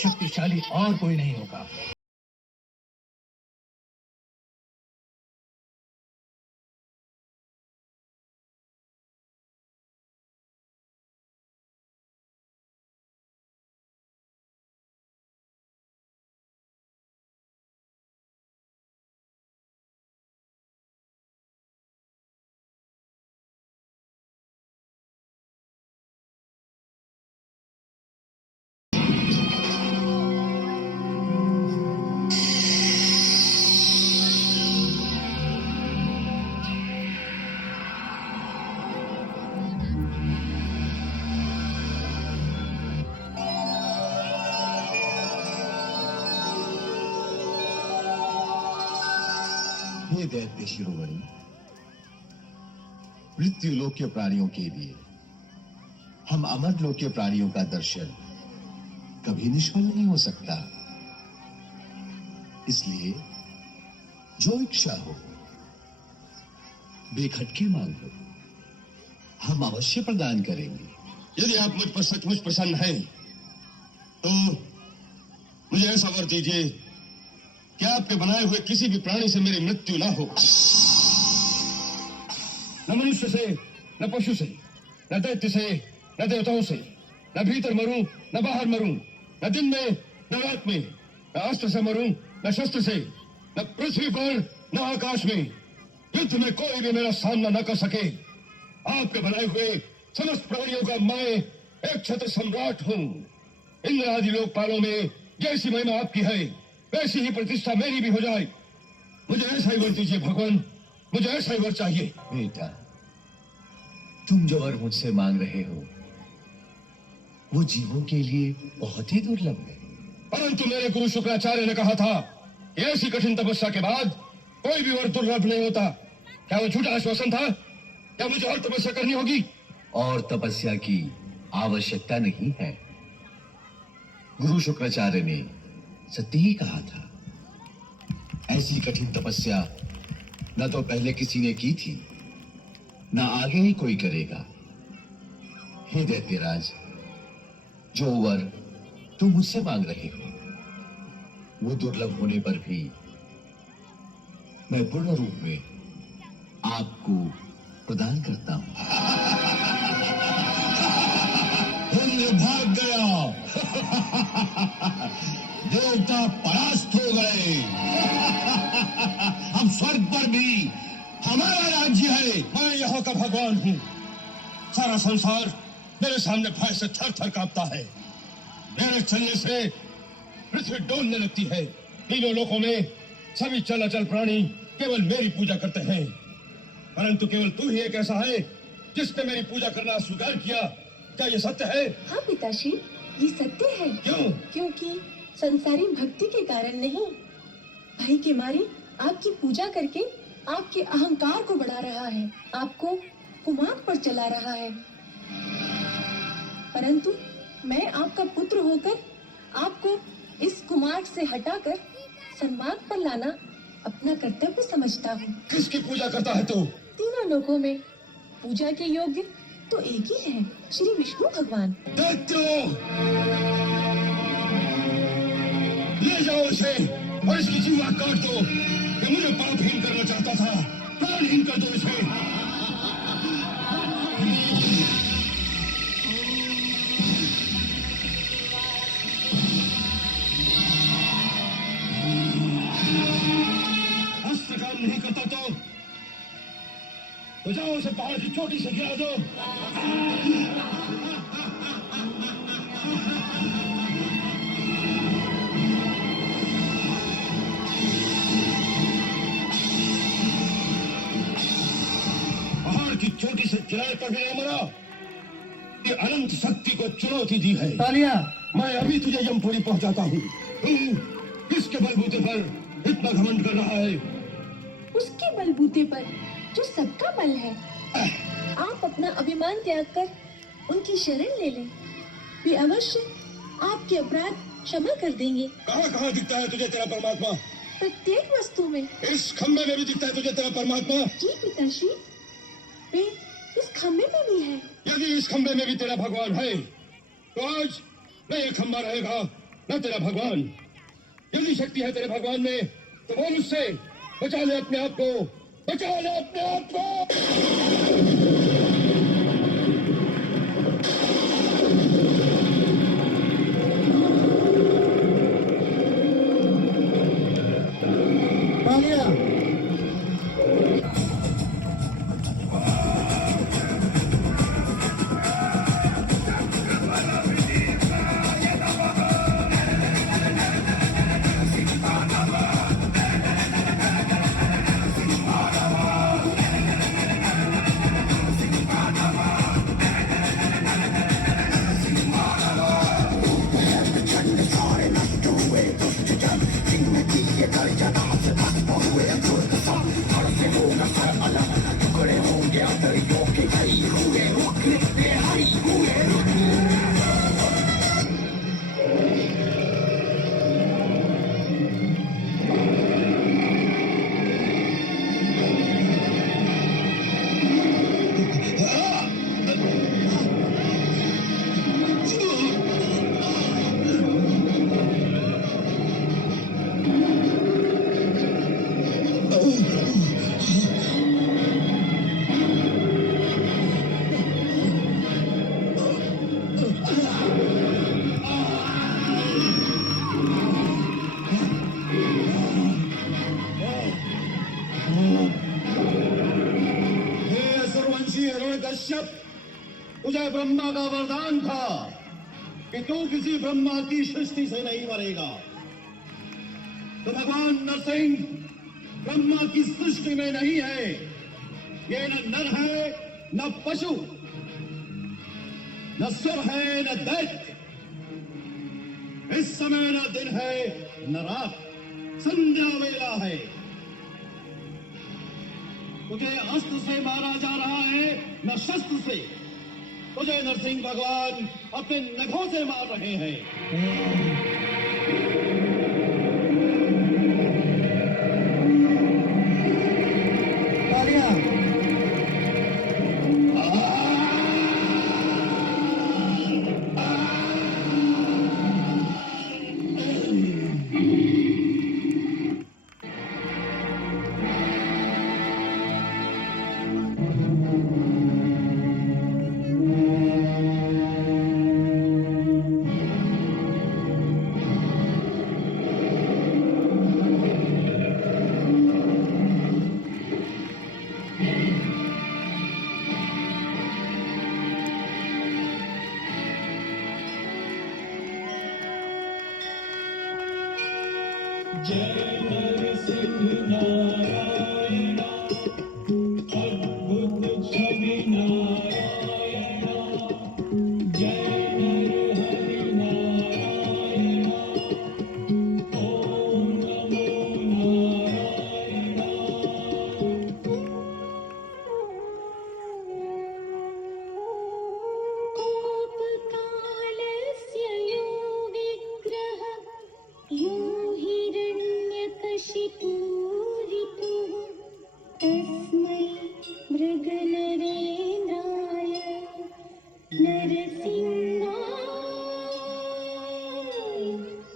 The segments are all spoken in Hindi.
शक्तिशाली और कोई नहीं होगा। हे दैत्य शिरोमणि, मृत्यु लोक के प्राणियों के लिए हम अमर लोक के प्राणियों का दर्शन कभी निष्फल नहीं हो सकता। इसलिए जो इच्छा हो, बेखटके मांगो, हम अवश्य प्रदान करेंगे। यदि आप मुझ पर सचमुच प्रसन्न हैं, तो मुझे ऐसा वर दीजिए कि आपके बनाए हुए किसी भी प्राणी से मेरी मृत्यु ना हो। न मनुष्य से, न पशु से, न दैत्य से, न देवताओं से, न भीतर मरूं, न बाहर मरूं, न दिन में, न रात में, न अस्त्र से मरूं, न शस्त्र से, न पृथ्वी पर, न आकाश में। युद्ध में कोई भी मेरा सामना न कर सके। आपके बनाए हुए समस्त प्राणियों का मैं एक छत्र सम्राट हूं। इंद्र आदि लोकपालों में जैसी महिमा आपकी है, वैसी ही प्रतिष्ठा मेरी भी हो जाए। मुझे ऐसा ही वर दीजिए भगवान, मुझे ऐसा ही वर चाहिए। बेटा, तुम जो वर मुझसे मांग रहे हो, वो जीवों के लिए बहुत ही दुर्लभ है। परंतु मेरे गुरु शुक्राचार्य ने कहा था कि ऐसी कठिन तपस्या के बाद कोई भी वर दुर्लभ नहीं होता। क्या वो झूठा आश्वासन था? क्या मुझे और तपस्या करनी होगी? और तपस्या की आवश्यकता नहीं है। गुरु शुक्राचार्य ने सत्य ही कहा था। ऐसी कठिन तपस्या न तो पहले किसी ने की थी, न आगे ही कोई करेगा। हे दैत्यराज, जो वर तुम मुझसे मांग रहे हो, वो दुर्लभ होने पर भी मैं पूर्ण रूप में आपको प्रदान करता हूं। इंद्र भाग गया। देवता परास्त हो गए। अब स्वर्ग पर भी हमारा राज्य है। मैं यहाँ का भगवान हूँ। सारा संसार मेरे सामने भय से थर थर कांपता है। मेरे चलने से पृथ्वी डोलने लगती है। तीनों लोकों में सभी चलाचल प्राणी केवल मेरी पूजा करते हैं, परंतु केवल तू ही एक ऐसा है जिसने मेरी पूजा करना स्वीकार किया। क्या ये सत्य है? हाँ पिताश्री, ये सत्य है। क्यों? क्योंकि संसारी भक्ति के कारण नहीं, भय के मारे आपकी पूजा करके आपके अहंकार को बढ़ा रहा है, आपको कुमार्ग पर चला रहा है। परंतु मैं आपका पुत्र होकर आपको इस कुमार्ग से हटाकर सन्मार्ग पर लाना अपना कर्तव्य समझता हूँ। किसकी पूजा करता है तू? तीनों लोकों में पूजा के योग्य तो एक ही है, श्री विष्णु भगवान। ले जाओ इसे और इसकी जीवा काट दो। ये मुझे पापहीन करना चाहता था, प्राणहीन कर दो इसे। अस्त्र काम नहीं करता तो जाओ उसे पहाड़ की चोटी से गिरा दो। पहाड़ की चोटी से गिराए पर भी मरा। ये अनंत शक्ति को चुनौती दी है। तालिया, मैं अभी तुझे यमपुरी पहुंचाता हूँ। तू किसके बलबूते पर इतना घमंड कर रहा है? उसके बलबूते पर जो सबका बल है। आप अपना अभिमान त्याग कर उनकी शरण ले लें, वे अवश्य आपके अपराध क्षमा कर देंगे। कहाँ कहाँ दिखता है तुझे तेरा परमात्मा? प्रत्येक वस्तु में। इस खम्भे में भी दिखता है तुझे तेरा परमात्मा? जी पिताश्री, वे इस खम्भे में भी है। यदि इस खम्भे में भी तेरा भगवान है, तो आज न ये खम्भा रहेगा न तेरा भगवान। यदि शक्ति है तेरे भगवान में तो बोल उससे, बचा ले अपने आप को, बचा ले अपने आप को। कश्यप, तुझे ब्रह्मा का वरदान था कि तू किसी ब्रह्मा की सृष्टि से नहीं मरेगा। तो भगवान नरसिंह ब्रह्मा की सृष्टि में नहीं है। ये न नर है न पशु, न सुर है न दैत्य। इस समय न दिन है न रात, संध्या वेला है। तुझे अस्त्र से मारा जा रहा है न शस्त्र से। तुझे नरसिंह भगवान अपने नखों से मार रहे हैं।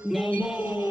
नमो